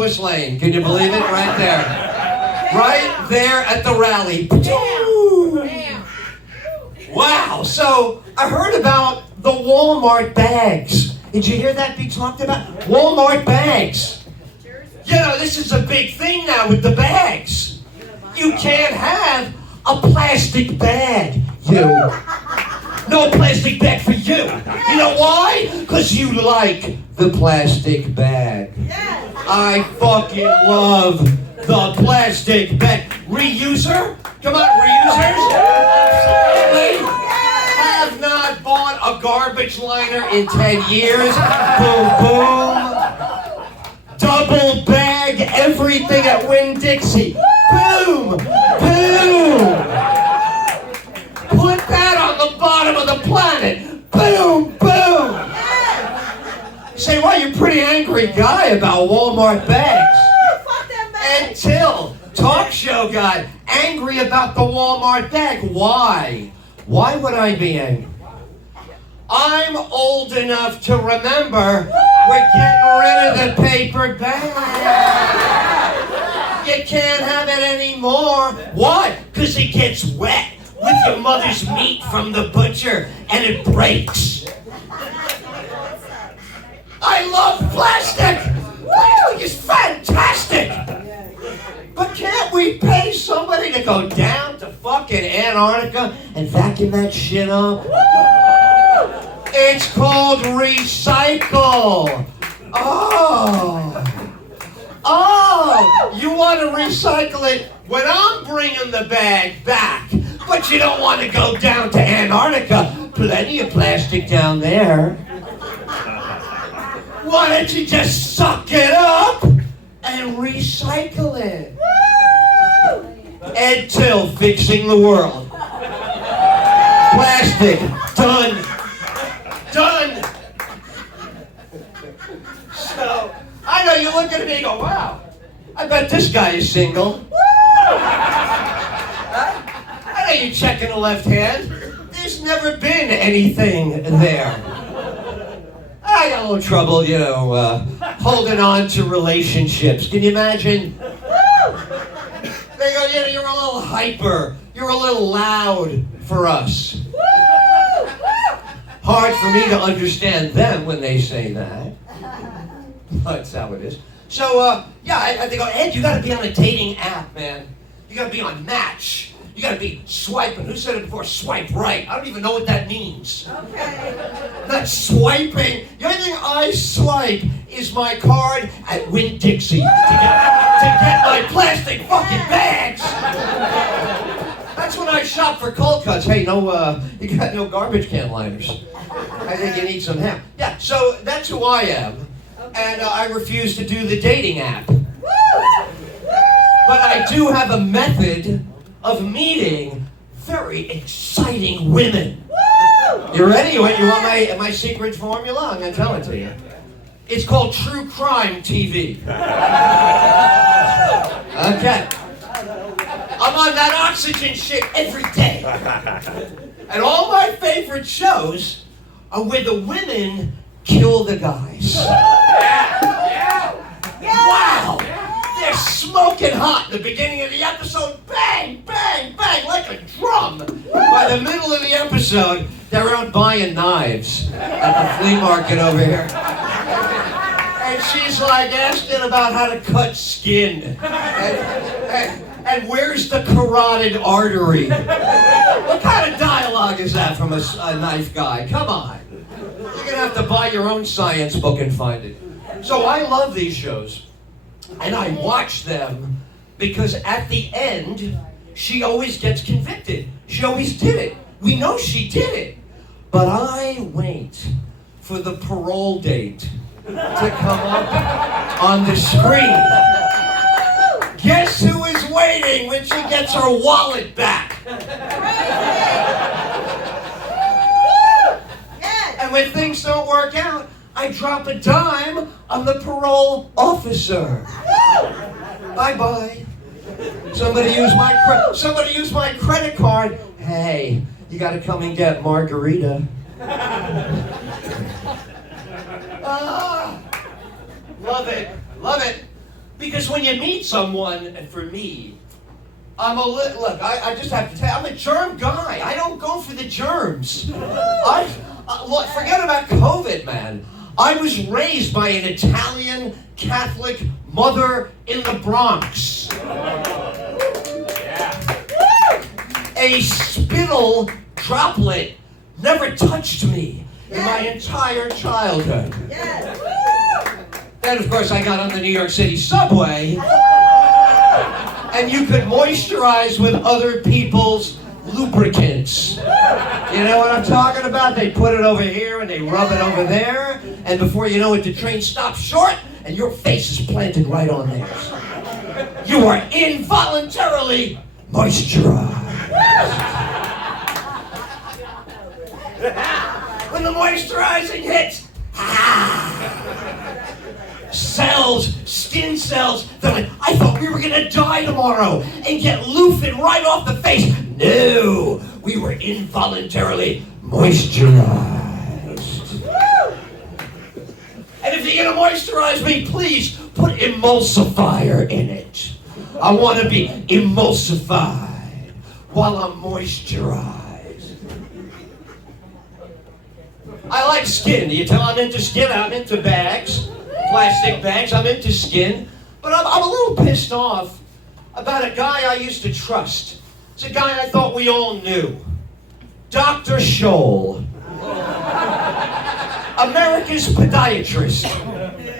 Lois Lane. Can you believe it? Right there. Right there at the rally. Wow. So I heard about the Walmart bags. Did you hear that be talked about? Walmart bags. You know, this is a big thing now with the bags. You can't have a plastic bag. No plastic bag for you. You know why? Because you like the plastic bag. I fucking love the plastic bag. Reuser? Come on, reusers? Absolutely. Have not bought a garbage liner in 10 years. Boom, boom. Double bag everything at Winn-Dixie. Boom, boom. Put that on the bottom of the planet. Boom, boom. Say, well, you're a pretty angry guy about Walmart bags. Until talk show guy angry about the Walmart bag. Why? Why would I be angry? I'm old enough to remember we're getting rid of the paper bag. You can't have it anymore. Why? Because it gets wet with your mother's meat from the butcher and it breaks. I love plastic. Plastic is fantastic. But can't we pay somebody to go down to fucking Antarctica and vacuum that shit up? It's called recycle. Oh, you want to recycle it when I'm bringing the bag back, but you don't want to go down to Antarctica. Plenty of plastic down there. Why don't you just suck it up and recycle it? Ed Till fixing the world. Plastic, done. Done. So, I know you look at me and go, wow, I bet this guy is single. I know you're checking the left hand. There's never been anything there. I got a little trouble, holding on to relationships. Can you imagine? They go, you're a little hyper. You're a little loud for us. Hard for me to understand them when they say that. That's how it is. So, I think, Ed, you gotta be on a dating app, man. You gotta be on Match. You gotta be swiping. Who said it before? Swipe right. I don't even know what that means. Okay. Not swiping. The only thing I swipe is my card at Winn-Dixie to get my plastic fucking bags. That's when I shop for cold cuts. Hey, you got no garbage can liners. I think you need some ham. Yeah, so that's who I am. And I refuse to do the dating app. But I do have a method of meeting very exciting women. You ready? You want my secret formula? I'm going to tell it to you. It's called True Crime TV. Okay. I'm on that oxygen shit every day. And all my favorite shows are where the women kill the guys. Wow! They're smoking hot in the beginning of the episode. Bang, bang, bang, like a drum. By the middle of the episode, they're out buying knives at the flea market over here. And she's like asking about how to cut skin. And where's the carotid artery? What kind of dialogue is that from a knife guy? Come on. You're going to have to buy your own science book and find it. So I love these shows. And I watch them because at the end, she always gets convicted. She always did it. We know she did it. But I wait for the parole date to come up on the screen. Guess who is waiting when she gets her wallet back? And when things don't work out, I drop a dime on the parole officer. Bye-bye. Somebody use my credit card. Hey, you got to come and get margarita. Love it. Love it. Because when you meet someone, and for me, look, I just have to tell you, I'm a germ guy. I don't go for the germs. Look, forget about COVID, man. I was raised by an Italian Catholic mother in the Bronx. A spittle droplet never touched me in my entire childhood. Then, of course, I got on the New York City subway, and you could moisturize with other people's lubricants. You know what I'm talking about? They put it over here and they rub it over there, and before you know it, the train stops short, and your face is planted right on theirs. You are involuntarily moisturized. When the moisturizing hits, cells, skin cells, they're like, I thought we were gonna die tomorrow and get loofing right off the face. No, we were involuntarily moisturized. And if you're gonna moisturize me, please put emulsifier in it. I want to be emulsified while I'm moisturized. I like skin. You tell I'm into skin, I'm into bags. Plastic bags, I'm into skin. But I'm a little pissed off about a guy I used to trust. It's a guy I thought we all knew. Dr. Scholl. America's podiatrist.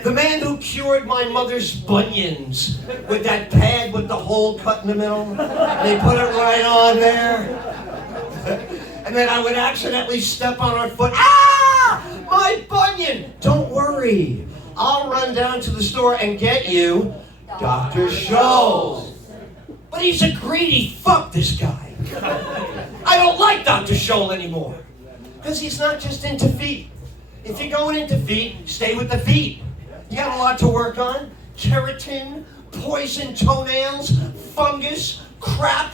The man who cured my mother's bunions with that pad with the hole cut in the middle. They put it right on there. And then I would accidentally step on her foot. Ah! My bunion! Don't worry. I'll run down to the store and get you Dr. Scholl. But he's a greedy fuck, this guy. I don't like Dr. Scholl anymore. Because he's not just into feet. If you're going into feet, stay with the feet. You got a lot to work on. Keratin, poison toenails, fungus, crap,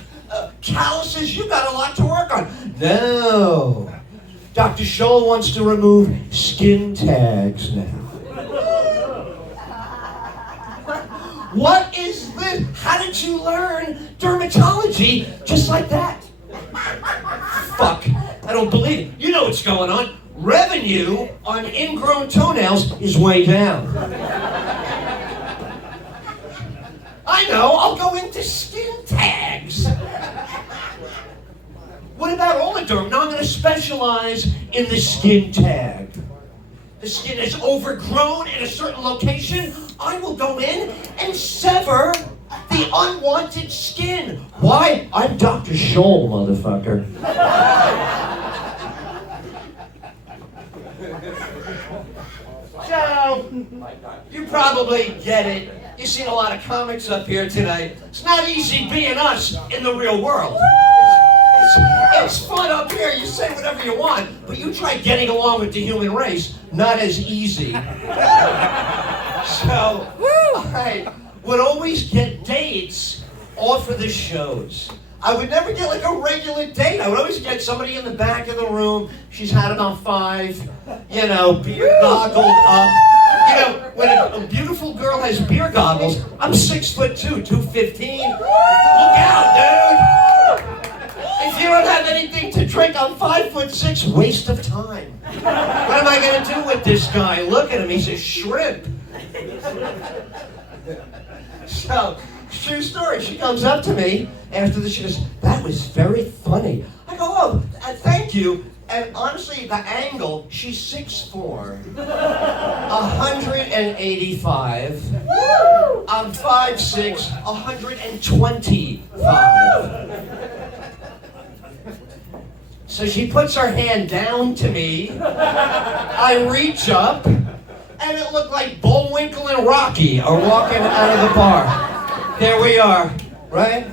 calluses. You got a lot to work on. No. Dr. Scholl wants to remove skin tags now. What is this? How did you learn dermatology just like that? Fuck. I don't believe it. You know what's going on. Revenue on ingrown toenails is way down. I know, I'll go into skin tags. What about Oladerm? Now I'm going to specialize in the skin tag. The skin is overgrown in a certain location. I will go in and sever the unwanted skin. Why? I'm Dr. Scholl, motherfucker. So, you probably get it. You've seen a lot of comics up here tonight. It's not easy being us in the real world. It's fun up here. You say whatever you want, but you try getting along with the human race. Not as easy. So, I would always get dates off of the shows. I would never get like a regular date. I would always get somebody in the back of the room. She's had about 5, beer goggled up. When a beautiful girl has beer goggles, I'm 6'2", 215. Look out, dude! If you don't have anything to drink, I'm 5'6", waste of time. What am I gonna do with this guy? Look at him, he's a shrimp. So, true story, she comes up to me after this, she goes, that was very funny. I go, oh, thank you. And honestly, the angle, she's 6'4", 185. I'm 5'6", 125. So she puts her hand down to me. I reach up, and it looked like Bullwinkle and Rocky are walking out of the bar. There we are, right?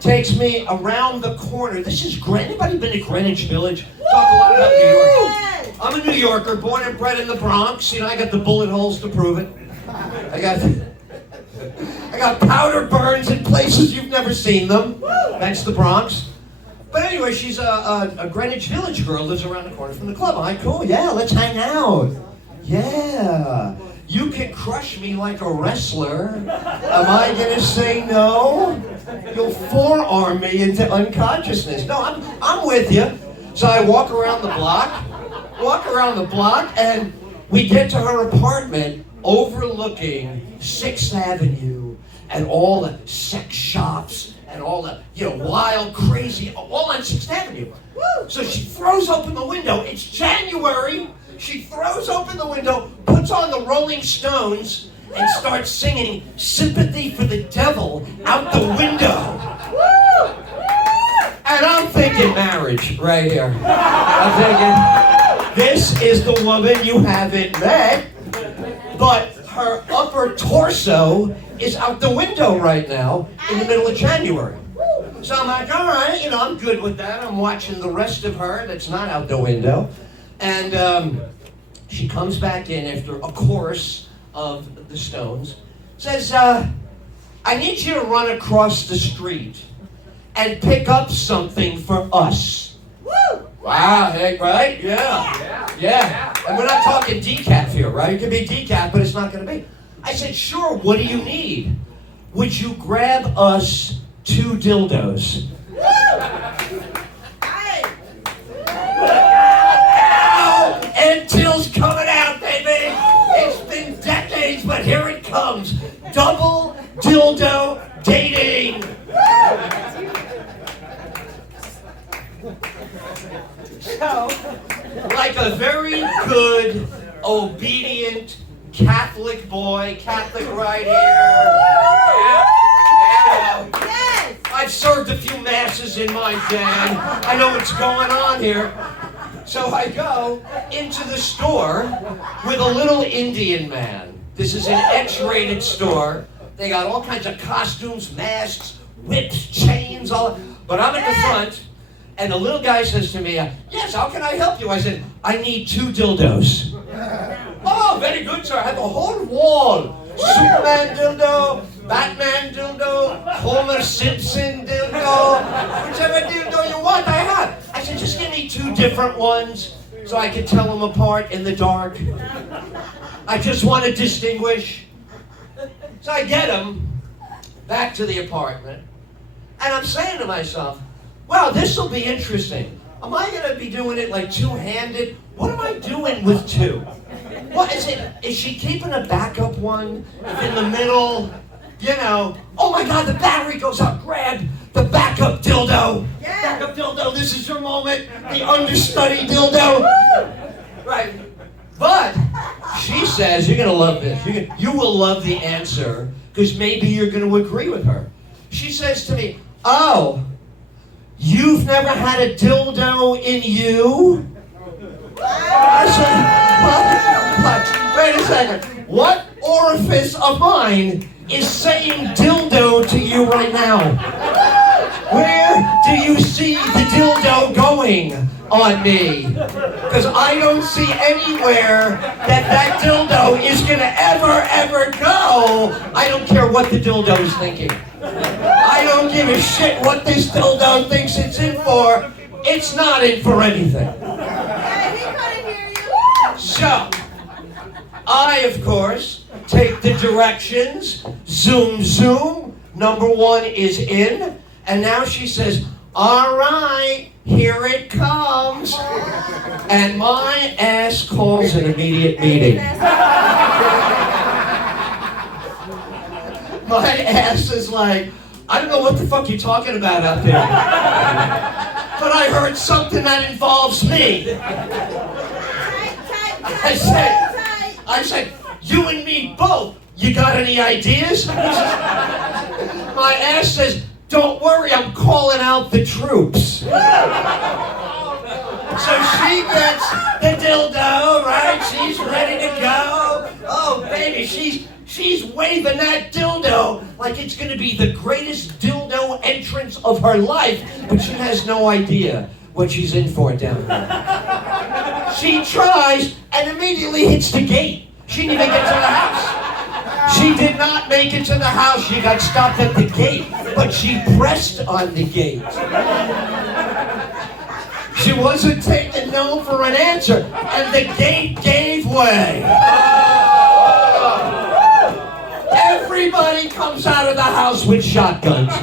Takes me around the corner. This is anybody been to Greenwich Village? Talk a lot about New York. I'm a New Yorker, born and bred in the Bronx. I got the bullet holes to prove it. I got powder burns in places you've never seen them. That's the Bronx. But anyway, she's a Greenwich Village girl, lives around the corner from the club. I'm like, cool, yeah, let's hang out. Yeah. you can crush me like a wrestler. Am I gonna say no? You'll forearm me into unconsciousness. No, I'm with you. So I walk around the block, and we get to her apartment overlooking 6th Avenue and all the sex shops and all the, wild, crazy, all on 6th Avenue. So she throws open the window. It's January. She throws open the window, puts on the Rolling Stones, and starts singing Sympathy for the Devil out the window. And I'm thinking marriage right here. I'm thinking, this is the woman you haven't met, but her upper torso is out the window right now in the middle of January. So I'm like, all right, I'm good with that. I'm watching the rest of her that's not out the window. And she comes back in after a chorus of the Stones, says, I need you to run across the street and pick up something for us. Woo! Wow, heck, right? Yeah. And we're not talking decaf here, right? It could be decaf, but it's not going to be. I said, sure, what do you need? Would you grab us 2 dildos? And Till's coming out, baby. It's been decades, but here it comes. Double dildo dating. So, like a very good, obedient Catholic boy, Catholic right here. Yeah. Yes. I've served a few masses in my day. I know what's going on here. So I go into the store with a little Indian man. This is an X-rated store. They got all kinds of costumes, masks, whips, chains, all. But I'm at the front, and the little guy says to me, yes, how can I help you? I said, I need 2 dildos. Oh, very good, sir. I have a whole wall. Superman dildo, Batman dildo, Homer Simpson dildo, whichever dildo you want, I have. I said, just give me 2 different ones so I can tell them apart in the dark. I just want to distinguish. So I get them back to the apartment, and I'm saying to myself, wow, this will be interesting. Am I going to be doing it like two-handed? What am I doing with 2? What is it? Is she keeping a backup one in the middle? Oh my God, the battery goes out. Grab the backup dildo. Yeah. Backup dildo, this is your moment. The understudy dildo. Right. But she says, you're going to love this. You will love the answer, because maybe you're going to agree with her. She says to me, oh, you've never had a dildo in you? I said, what? Wait a second. What orifice of mine is saying dildo to you right now? Where do you see the dildo going on me? Because I don't see anywhere that dildo is going to ever go. I don't care what the dildo is thinking. I don't give a shit what this dildo thinks it's in for. It's not in for anything. So, I, of course, take the directions. Zoom, zoom. Number 1 is in. And now she says, all right, here it comes. And my ass calls an immediate meeting. My ass is like, I don't know what the fuck you're talking about out there. But I heard something that involves me. I said, you and me both. You got any ideas? My ass says, don't worry, I'm calling out the troops. So she gets the dildo, right? She's ready to go. Oh, baby, she's waving that dildo like it's going to be the greatest dildo entrance of her life, but she has no idea what she's in for down there. She tries and immediately hits the gate. She didn't even get to the house. She did not make it to the house. She got stopped at the gate, but she pressed on the gate. She wasn't taking no for an answer, and the gate gave way. Everybody comes out of the house with shotguns now.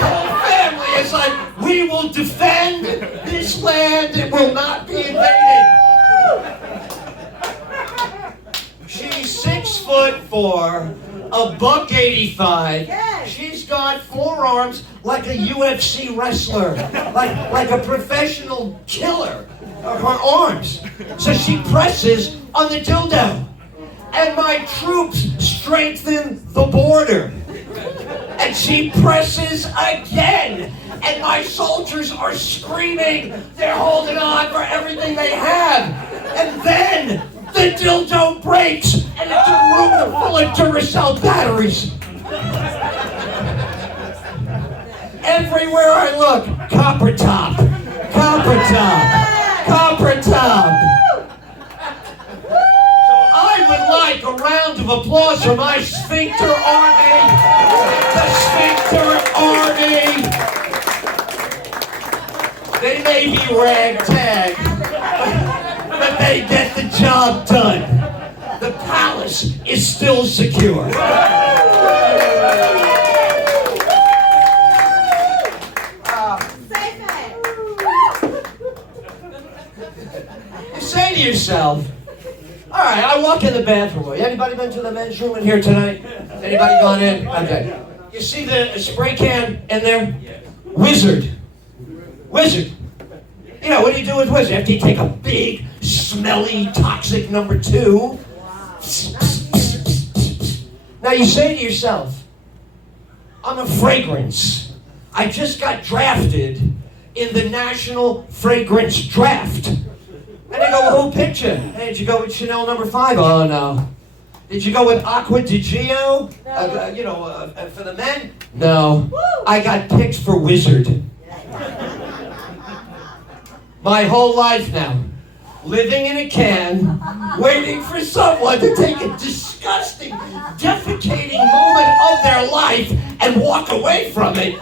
The whole family is like, we will defend this land. It will not be invaded. She's 6'4", $185. She's got forearms like a UFC wrestler, like a professional killer. Her arms. So she presses on the dildo. And my troops strengthen the border. And she presses again. And my soldiers are screaming. They're holding on for everything they have. And then the dildo breaks. And it's a room full of Duracell batteries. Everywhere I look, copper top. Copper top. Copper top. I would like a round of applause for my Sphincter Army. The Sphincter Army. They may be ragtag, but they get the job done. The palace is still secure. You say to yourself, all right, I walk in the bathroom. Anybody been to the men's room in here tonight? Anybody gone in? Okay. You see the spray can in there? Wizard. Wizard. You know, what do you do with Wizard? After you take a big, smelly, toxic number 2. Now you say to yourself, I'm a fragrance. I just got drafted in the National Fragrance Draft. And they go, who picked you? Hey, did you go with Chanel number 5? Oh, no. Did you go with Acqua di Gio? No. For the men? No. I got picked for Wizard. My whole life now, living in a can, waiting for someone to take a disgusting, defecating moment of their life and walk away from it.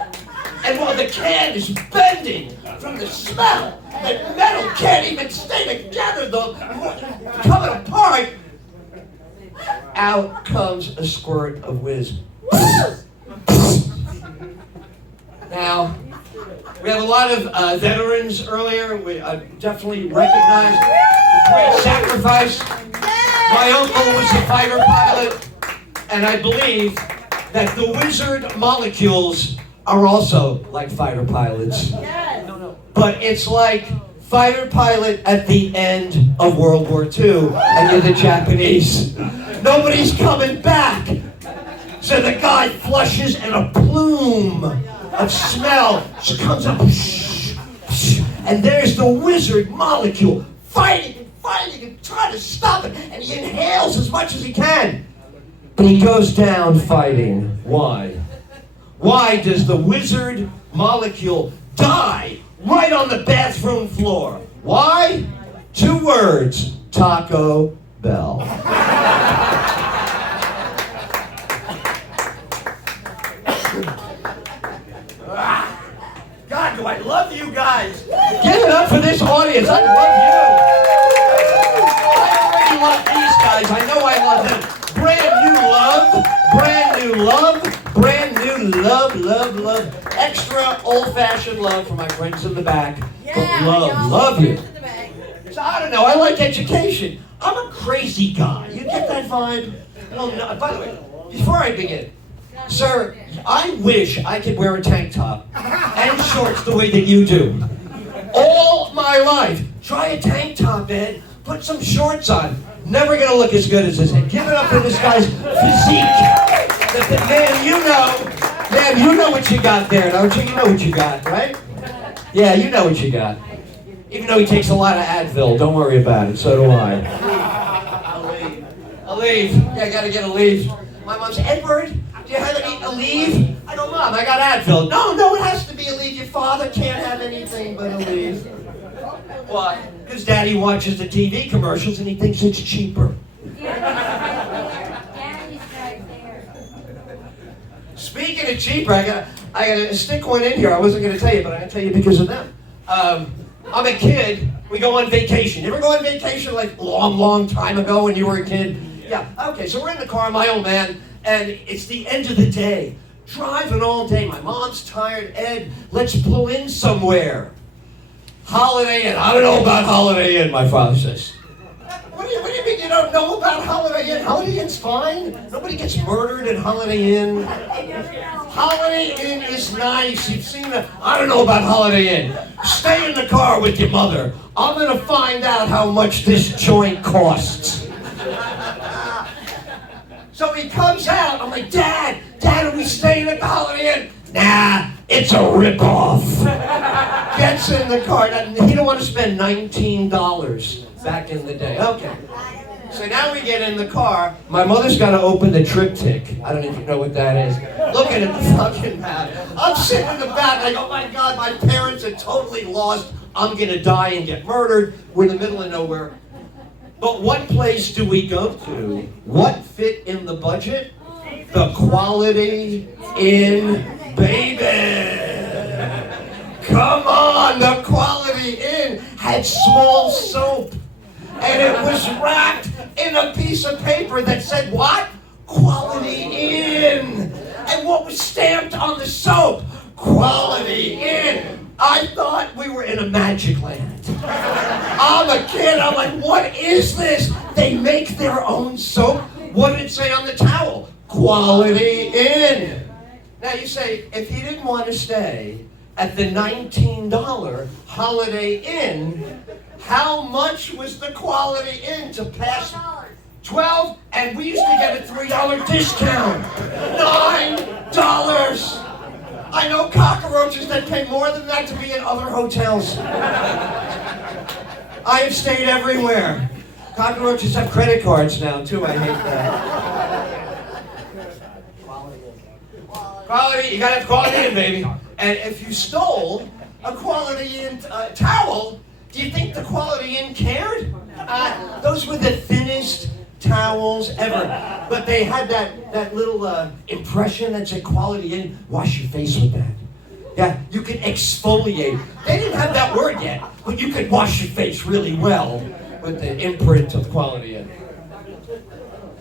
And while the can is bending from the smell, and metal can't even stay together, though, coming apart, out comes a squirt of whiz. Now, we have a lot of veterans earlier. We definitely recognize the great sacrifice. My uncle was a fighter pilot, and I believe that the Wizard molecules are also like fighter pilots. But it's like fighter pilot at the end of World War II, and you're the Japanese. Nobody's coming back. So the guy flushes, and a plume of smell comes up. And there's the Wizard molecule fighting and trying to stop it. And he inhales as much as he can. But he goes down fighting. Why? Why does the Wizard molecule die right on the bathroom floor? Why? 2 words. Taco Bell. God, do I love you guys. Give it up for this audience. I love you. I already love these guys. I know I love them. Brand new love. Brand new love. Brand new love. Extra old-fashioned love for my friends in the back. But love you. So I don't know, I like education. I'm a crazy guy. You get that vibe? Well, no, by the way, before I begin, sir, I wish I could wear a tank top and shorts the way that you do. All my life. Try a tank top, Ed. Put some shorts on. Never gonna look as good as this. And give it up for this guy's physique. Man, you know what you got there, don't you? You know what you got, right? Yeah, you know what you got. Even though he takes a lot of Advil, don't worry about it. So do I. I'll leave. Yeah, I gotta get a leave. My mom said, Edward, do you have a leave? I go, Mom, I got Advil. No, it has to be a leave. Your father can't have anything but a leave. Why? Because Daddy watches the TV commercials and he thinks it's cheaper. Speaking of cheaper, I gotta stick one in here. I wasn't gonna tell you, but I'm gonna tell you because of them. I'm a kid. We go on vacation. You ever go on vacation like long time ago when you were a kid? Yeah. Okay. So we're in the car. My old man and it's the end of the day. Driving all day. My mom's tired. Ed, let's pull in somewhere. Holiday Inn. I don't know about Holiday Inn, my father says. What do you mean you don't know about Holiday Inn? Holiday Inn's fine. Nobody gets murdered at Holiday Inn. Holiday Inn is nice. You've seen it. I don't know about Holiday Inn. Stay in the car with your mother. I'm going to find out how much this joint costs. So he comes out. I'm like, Dad, are we staying at the Holiday Inn? Nah, it's a ripoff. Gets in the car. He don't want to spend $19 back in the day. Okay. So now we get in the car. My mother's got to open the triptych. I don't even know what that is. Looking at the fucking map. I'm sitting in the back like, oh my God, my parents are totally lost. I'm going to die and get murdered. We're in the middle of nowhere. But what place do we go to? What fit in the budget? The Quality Inn, baby. Come on, the Quality Inn had small soap. And it was wrapped in a piece of paper that said what? Quality Inn. And what was stamped on the soap? Quality Inn. I thought we were in a magic land. I'm a kid. I'm like, what is this? They make their own soap. What did it say on the towel? Quality Inn. Now you say, if he didn't want to stay at the $19 Holiday Inn, how much was the Quality Inn to pass? $12, and we used to get a $3 discount. $9. I know cockroaches that pay more than that to be in other hotels. I have stayed everywhere. Cockroaches have credit cards now, too. I hate that. Quality, you gotta have Quality Inn, baby. And if you stole a Quality Inn towel, do you think the Quality Inn cared? Those were the thinnest towels ever. But they had that little impression that said Quality Inn, wash your face with that. Yeah, you could exfoliate. They didn't have that word yet, but you could wash your face really well with the imprint of Quality Inn.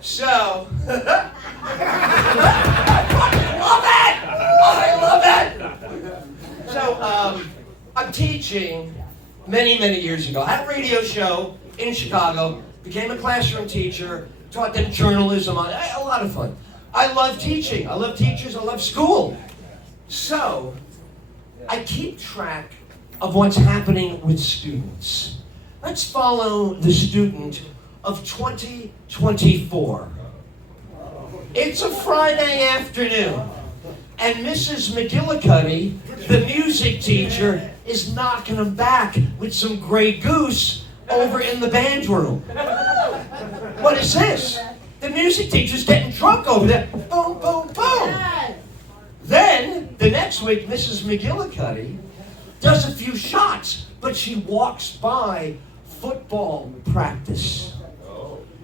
So, I love it! So, I'm teaching many years ago. I had a radio show in Chicago, became a classroom teacher, taught them journalism, a lot of fun. I love teaching, I love teachers, I love school. So, I keep track of what's happening with students. Let's follow the student of 2024. It's a Friday afternoon, and Mrs. McGillicuddy, the music teacher, is knocking him back with some Grey Goose over in the band room. What is this? The music teacher's getting drunk over there. Boom, boom, boom. Then, the next week, Mrs. McGillicuddy does a few shots, but she walks by football practice.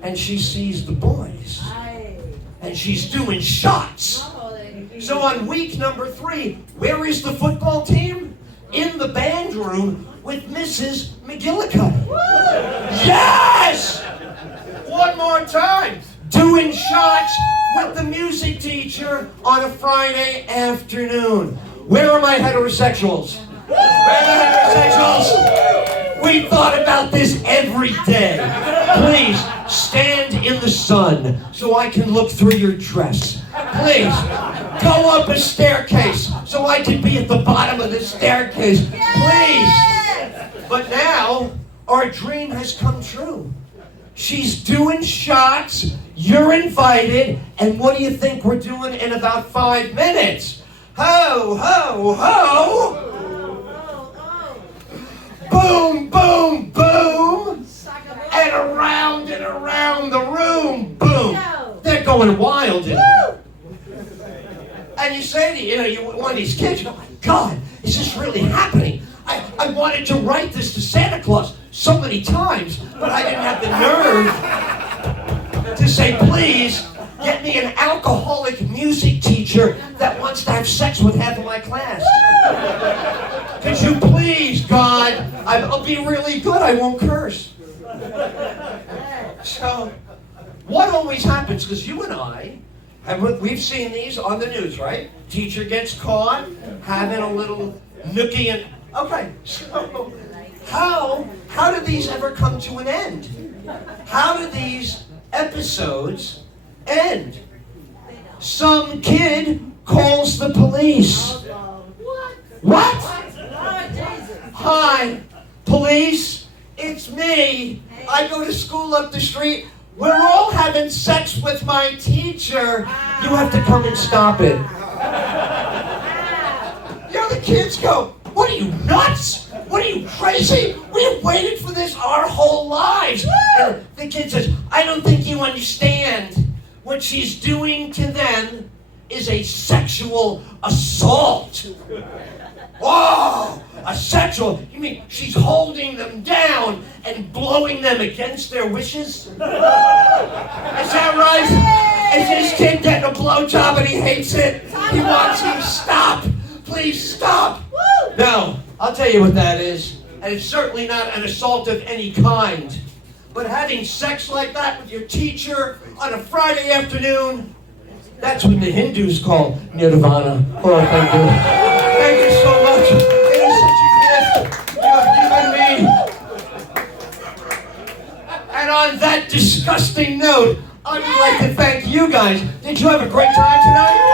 And she sees the boys. And she's doing shots. So on week number 3, where is the football team? In the band room with Mrs. McGillicuddy. Yes! One more time. Doing shots with the music teacher on a Friday afternoon. Where are my heterosexuals? Where are the heterosexuals? We thought about this every day. Please, stand in the sun so I can look through your dress. Please, go up a staircase so I can be at the bottom of the staircase. Please. But now, our dream has come true. She's doing shots, you're invited, and what do you think we're doing in about 5 minutes? Ho, ho, ho! Boom, boom, boom! And around the room, boom! They're going wild in there. And you say to you one of these kids, you go, my God, is this really happening? I wanted to write this to Santa Claus so many times, but I didn't have the nerve to say, please, get me an alcoholic music teacher that wants to have sex with half of my class. Could you please, God, I'll be really good, I won't curse. So, what always happens, because you and I And we've seen these on the news, right? Teacher gets caught having a little nookie and... Okay, so how do these ever come to an end? How do these episodes end? Some kid calls the police. What? Hi, police, it's me. I go to school up the street. We're all having sex with my teacher. You have to come and stop it. You know, the kids go, what are you, nuts? What are you, crazy? We have waited for this our whole lives. And the kid says, I don't think you understand. What she's doing to them is a sexual assault. Oh, a sexual, you mean she's holding them down and blowing them against their wishes? Is that right? Is this kid getting a blowjob and he hates it? He wants you to stop. Please stop. No, I'll tell you what that is. And it's certainly not an assault of any kind. But having sex like that with your teacher on a Friday afternoon, that's what the Hindus call nirvana. Oh, thank you. Thank you so much. It is such a gift you have given me. And on that disgusting note, I would like to thank you guys. Did you have a great time tonight?